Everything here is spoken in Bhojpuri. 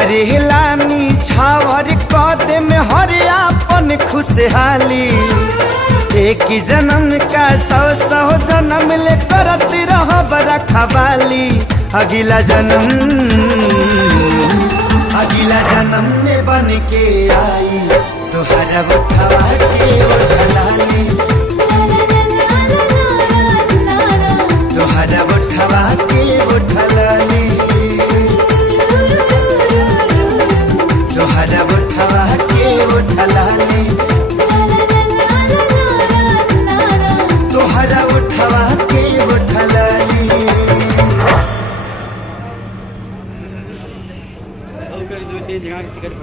तोहरे लानी छावर कद में हर आपन खुशहाली। एक जन्म का 100 जन्म ले करत रह रखवाली। अगला जन्म में बन के आई तोहरा उठवा के उठलाली। तोहरा उठवा के उठलाली। तोहरा उठवा के उठलाली। तोहरा उठवा के उठलाली। जगह टिकट